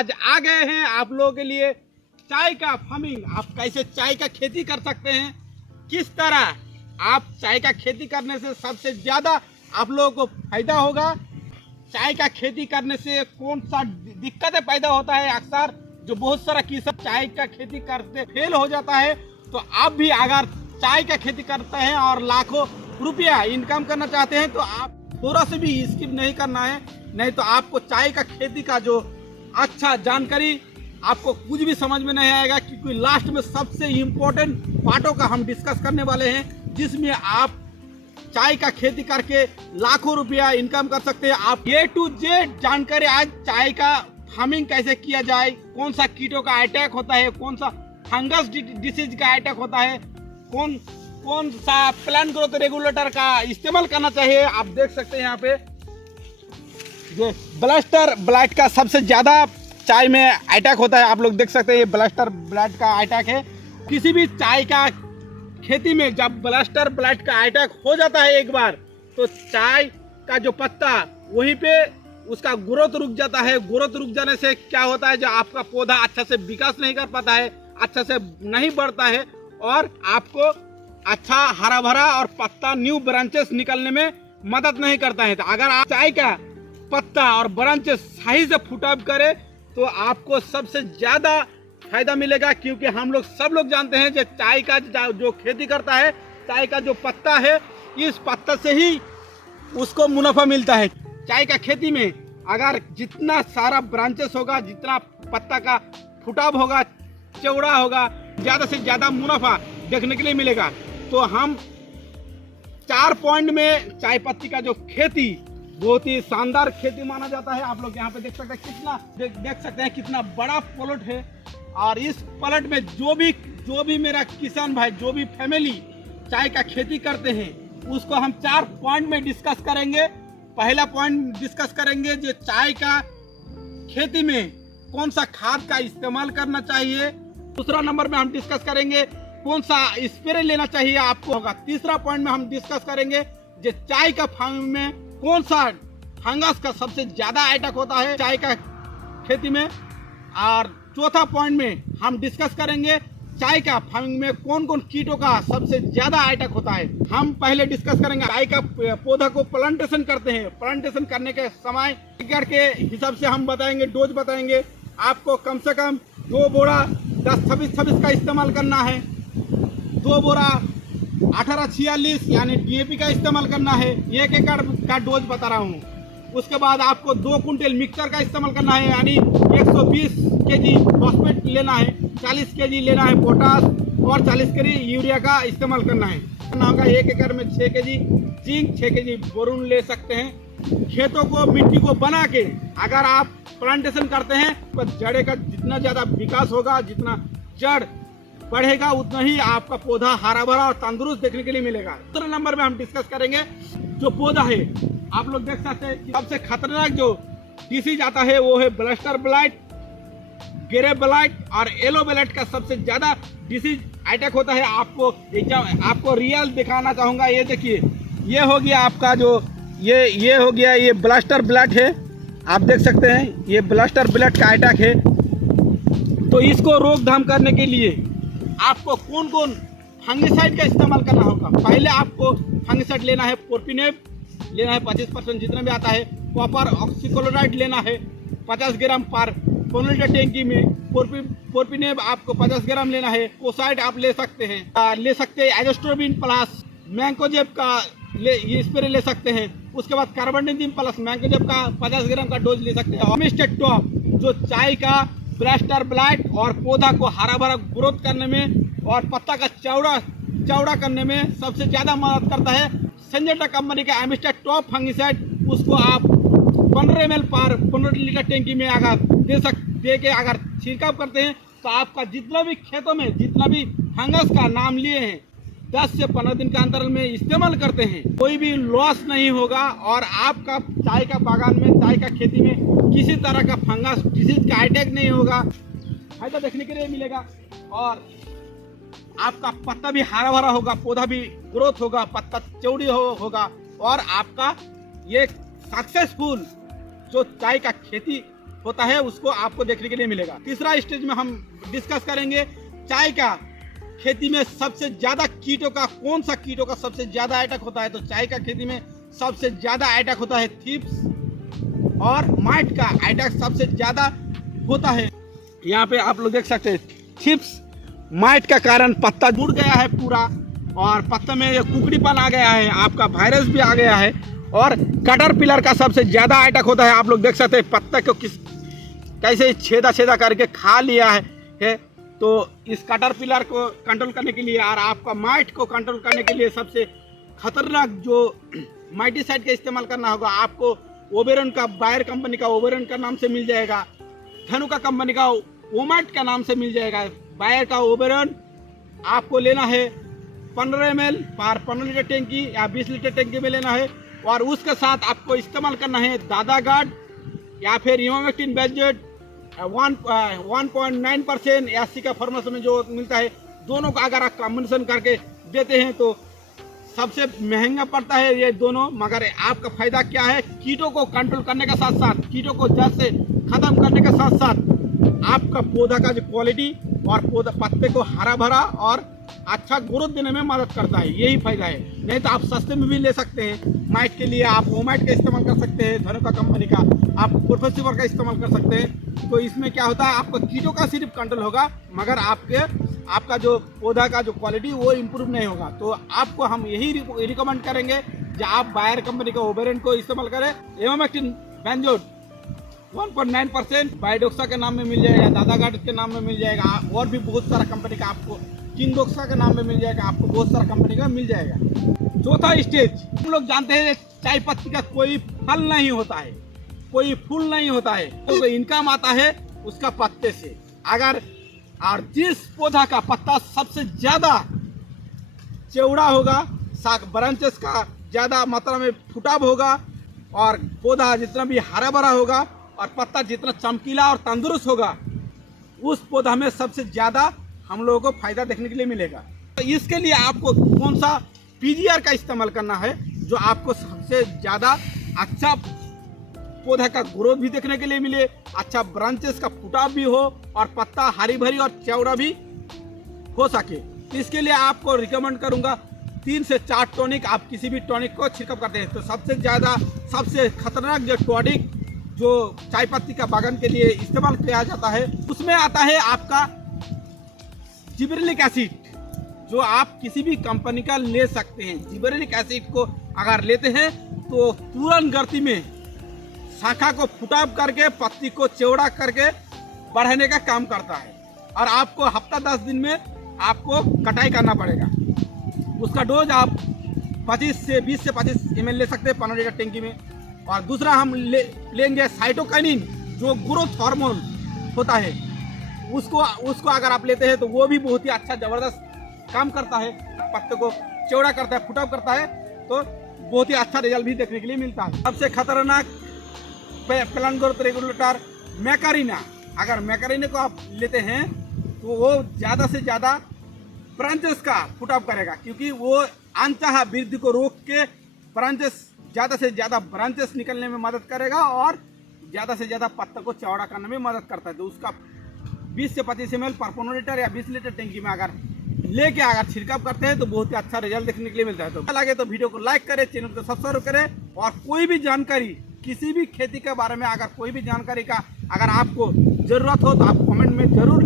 आज आ गए हैं आप लोगों के लिए चाय का फार्मिंग। आप कैसे चाय का खेती कर सकते हैं, किस तरह आप चाय का खेती करने से सबसे ज़्यादा आप लोगों को फायदा होगा, चाय का खेती करने से कौन सा दिक्कतें पैदा होता है। अक्सर जो बहुत सारा किसान चाय का खेती करते फेल हो जाता है, तो आप भी अगर चाय का खेती करते हैं और लाखों रुपया इनकम करना चाहते हैं तो आप थोड़ा से भी स्किप नहीं करना है, नहीं तो आपको चाय का खेती का जो अच्छा जानकारी आपको कुछ भी समझ में नहीं आएगा। क्योंकि लास्ट में सबसे इम्पोर्टेंट पार्टों का हम डिस्कस करने वाले हैं, जिसमें आप चाय का खेती करके लाखों रुपया इनकम कर सकते हैं। आप A to Z जानकारी आज चाय का फार्मिंग कैसे किया जाए, कौन सा कीटों का अटैक होता है, कौन सा फंगस डिसीज का अटैक होता है, कौन सा प्लांट ग्रोथ रेगुलेटर का इस्तेमाल करना चाहिए। आप देख सकते हैं यहाँ पे ये ब्लस्टर ब्लाइट का सबसे ज्यादा चाय में अटैक होता है। आप लोग देख सकते हैं ये ब्लस्टर ब्लाइट का अटैक है। किसी भी चाय का खेती में जब ब्लस्टर ब्लाइट का अटैक हो जाता है एक बार, तो चाय का जो पत्ता वहीं पे उसका ग्रोथ रुक जाता है। ग्रोथ रुक जाने से क्या होता है, जो आपका पौधा अच्छा से विकास नहीं कर पाता है, अच्छा से नहीं बढ़ता है और आपको अच्छा हरा भरा और पत्ता न्यू ब्रांचेस निकलने में मदद नहीं करता है। तो अगर आप चाय का पत्ता और ब्रांचेस सही से फुटअप करें तो आपको सबसे ज्यादा फायदा मिलेगा। क्योंकि हम लोग सब लोग जानते हैं कि चाय का जो खेती करता है, चाय का जो पत्ता है, इस पत्ता से ही उसको मुनाफा मिलता है। चाय का खेती में अगर जितना सारा ब्रांचेस होगा, जितना पत्ता का फुटाव होगा, चौड़ा होगा, ज्यादा से ज्यादा मुनाफा देखने के लिए मिलेगा। तो हम 4 पॉइंट में चाय पत्ती का जो खेती बहुत ही शानदार खेती माना जाता है। आप लोग यहाँ पे देख सकते हैं कितना देख सकते हैं कितना बड़ा प्लॉट है। और इस प्लॉट में जो भी मेरा किसान भाई, जो भी फैमिली चाय का खेती करते हैं, उसको हम 4 पॉइंट में डिस्कस करेंगे। पहला पॉइंट डिस्कस करेंगे जो चाय का खेती में कौन सा खाद का इस्तेमाल करना चाहिए। दूसरा नंबर में हम डिस्कस करेंगे कौन सा स्प्रे लेना चाहिए आपको होगा। तीसरा पॉइंट में हम डिस्कस करेंगे जो चाय का फार्म में कौन सा फंगस का सबसे ज्यादा अटैक होता है चाय का खेती में। और चौथा पॉइंट में हम डिस्कस करेंगे चाय का फार्मिंग में कौन कौन कीटों का सबसे ज्यादा अटैक होता है। हम पहले डिस्कस करेंगे चाय का पौधा को प्लांटेशन करते हैं, प्लांटेशन करने के समय के हिसाब से हम बताएंगे, डोज बताएंगे। आपको कम से कम 2 बोरा 10-26-26 का इस्तेमाल करना है, 2 बोरा 18-46 यानी DAP का इस्तेमाल करना है। 1 एकड़ का डोज बता रहा हूँ। उसके बाद आपको 2 कुंटल मिक्सचर का इस्तेमाल करना है, यानी 120 केजी फॉस्फेट लेना है, 40 केजी लेना है पोटास और 40 केजी यूरिया का इस्तेमाल करना है। 1 एकड़ में 6 केजी जिंक, 6 केजी बोरोन ले सकते हैं। खेतों को मिट्टी को बना के अगर आप प्लांटेशन करते हैं तो जड़े का जितना ज्यादा विकास होगा, जितना जड़ बढ़ेगा, उतना ही आपका पौधा हरा भरा और तंदुरुस्त देखने के लिए मिलेगा। दूसरे नंबर में हम डिस्कस करेंगे जो पौधा है। आप लोग देख सकते हैं कि सबसे खतरनाक जो डिसीज आता है वो है ब्लस्टर ब्लाइट, ग्रे ब्लाइट और येलो ब्लाइट का सबसे ज्यादा डिसीज अटैक होता है। आपको रियल दिखाना चाहूंगा। ये देखिए, ये हो गया आपका जो ये हो गया, ये ब्लस्टर ब्लाइट है। आप देख सकते हैं ये ब्लस्टर ब्लाइट का अटैक है। तो इसको रोकथाम करने के लिए आपको कौन कौन फंगिसाइड का इस्तेमाल करना होगा। पहले आपको फंगिसाइड लेना है, पोर्पिनेप लेना है 25% जितना भी आता है। कॉपर ऑक्सीक्लोराइड लेना है 50 ग्राम पर 1 लीटर टैंकी में। पोर्पिनेप आपको 50 ग्राम लेना है। कोसाइड आप ले सकते हैं एजोस्ट्रोबिन प्लस मैंकोजेब का ये स्प्रे ले सकते हैं। उसके बाद कार्बोनिजिम प्लस मैंकोजेब का 50 ग्राम का डोज ले सकते हैं। मिस्टर टॉप जो चाय का ब्लस्टर ब्लाइट और पौधा को हरा भरा ग्रोथ करने में और पत्ता का चौड़ा करने में सबसे ज्यादा मदद करता है। सिंजेंटा कंपनी का एमिस्टर टॉप फंगिसाइड, उसको आप 15 ml पर 15 लीटर टैंकी में अगर दे के अगर छिड़काव करते हैं तो आपका जितना भी खेतों में जितना भी फंगस का नाम लिए हैं 10 से 15 दिन का अंतराल में इस्तेमाल करते हैं, कोई भी लॉस नहीं होगा। और आपका चाय का बागान में, चाय का खेती में किसी तरह का फंगस डिसीज का अटैक नहीं होगा, फायदा देखने के लिए मिलेगा। और आपका पत्ता भी हरा भरा होगा, पौधा भी ग्रोथ होगा, पत्ता चौड़ी होगा और आपका ये सक्सेसफुल जो चाय का खेती होता है उसको आपको देखने के लिए मिलेगा। तीसरा स्टेज में हम डिस्कस करेंगे चाय का खेती में सबसे ज्यादा कीटों का, कौन सा कीटों का सबसे ज्यादा अटैक होता है। तो चाय का खेती में सबसे ज्यादा अटैक होता है थ्रिप्स और माइट का अटैक सबसे ज्यादा होता है। यहाँ पे आप लोग देख सकते हैं थ्रिप्स माइट का कारण पत्ता जुड़ गया है पूरा, और पत्ते में ये कुकड़ीपन आ गया है, आपका वायरस भी आ गया है, और कटर पिलर का सबसे ज्यादा अटैक होता है। आप लोग देख सकते हैं पत्ते को कैसे छेदा छेदा करके खा लिया है। तो इस कटर पिलर को कंट्रोल करने के लिए और आपका माइट को कंट्रोल करने के लिए सबसे खतरनाक जो माइटिसाइड का इस्तेमाल करना होगा आपको, ओबेरॉन का, बायर कंपनी का ओबेरॉन का नाम से मिल जाएगा, धनुका कंपनी का ओमाइट का नाम से मिल जाएगा। बायर का ओबेरॉन आपको लेना है 15 ml पर 15 लीटर टैंकी या 20 लीटर टैंकी में लेना है, और उसके साथ आपको इस्तेमाल करना है दादा गार्ड या फिर इमामेक्टिन बेंजोएट 1.9% एससी का फार्मेसी में जो मिलता है, दोनों का अगर आप कॉम्बिनेशन करके देते हैं तो सबसे महंगा पड़ता है ये दोनों। मगर आपका फायदा क्या है, कीटों को कंट्रोल करने के साथ साथ, कीटों को जड़ से खत्म करने के साथ साथ आपका पौधा का जो क्वालिटी और पौधा पत्ते को हरा भरा और अच्छा ग्रोथ देने में मदद करता है, यही फायदा है। नहीं तो आप सस्ते में भी ले सकते हैं। माइट के लिए आप ओमाइट का इस्तेमाल कर सकते हैं, धनुका कंपनी का, आप प्रोफेसिवर का इस्तेमाल कर सकते हैं। तो इसमें क्या होता है, आपका कीटों का सिर्फ कंट्रोल होगा, मगर आपका जो पौधा का जो क्वालिटी वो इम्प्रूव नहीं होगा। तो आपको हम यही रिकमेंड करेंगे कि आप बायर कंपनी का ओबेरॉन को इस्तेमाल करें। इमामेक्टिन बेंजोएट 1.9% बायोडोक्सा के नाम में मिल जाएगा, दादा गार्ड के नाम में मिल जाएगा, और भी बहुत सारा कंपनी का आपको किंगडोक्सा के नाम में मिल जाएगा, आपको बहुत सारा कंपनी का मिल जाएगा। चौथा स्टेज, हम लोग जानते हैं चाय पत्ती का कोई फल नहीं होता है, कोई फूल नहीं होता है, तो इनकम आता है उसका पत्ते से। अगर और जिस पौधा का पत्ता सबसे ज्यादा चौड़ा होगा, साग ब्रांचेस का ज्यादा मात्रा में फुटाव होगा, और पौधा जितना भी हरा भरा होगा और पत्ता जितना चमकीला और तंदुरुस्त होगा, उस पौधा में सबसे ज्यादा हम लोगों को फायदा देखने के लिए मिलेगा। तो इसके लिए आपको कौन सा पीजीआर का इस्तेमाल करना है, जो आपको सबसे ज्यादा अच्छा पौधा का ग्रोथ भी देखने के लिए मिले, अच्छा ब्रांचेस का फुटाव भी हो, और पत्ता हरी भरी और चौड़ा भी हो सके। इसके लिए आपको रिकमेंड करूंगा 3 से 4 टॉनिक, आप किसी भी टॉनिक को छिड़काव करते हैं तो सबसे खतरनाक जो टॉनिक जो चाय पत्ती का बागान के लिए इस्तेमाल किया जाता है, उसमें आता है आपका जिबरेलिक एसिड, जो आप किसी भी कंपनी का ले सकते हैं। जिबरेलिक एसिड को अगर लेते हैं तो तुरंत गर्ती में शाखा को फुटाव करके पत्ती को चौड़ा करके बढ़ाने का काम करता है, और आपको हफ्ता 10 दिन में आपको कटाई करना पड़ेगा। उसका डोज आप 20 से 25 ml ले सकते हैं 15 लीटर टैंकी में। और दूसरा हम लेंगे साइटोकाइनिन, जो ग्रोथ हार्मोन होता है, उसको अगर आप लेते हैं तो वो भी बहुत ही अच्छा जबरदस्त काम करता है, पत्ते को चौड़ा करता है, फुटाव करता है, तो बहुत ही अच्छा रिजल्ट भी देखने के लिए मिलता है। सबसे खतरनाक प्लांट ग्रोथ रेगुलेटर मैकारिना, अगर मैकारिना को आप लेते हैं तो वो ज़्यादा से ज़्यादा ब्रांचेस का फुटाव करेगा, क्योंकि वो अनचाहा वृद्धि को रोक के ब्रांचेस ज़्यादा से ज़्यादा ब्रांचेस निकलने में मदद करेगा, और ज़्यादा से ज़्यादा पत्ते को चौड़ा करने में मदद करता है। तो उसका 20 से 25 ml पर 15 लीटर या 20 लीटर टैंकी में अगर लेके अगर छिड़काव करते हैं तो बहुत ही अच्छा रिजल्ट देखने के लिए मिलता है। तो अच्छा लगे तो वीडियो को लाइक करें, चैनल को सब्सक्राइब करें, और कोई भी जानकारी किसी भी खेती के बारे में अगर कोई भी जानकारी का अगर आपको जरूरत हो तो आप कमेंट में जरूर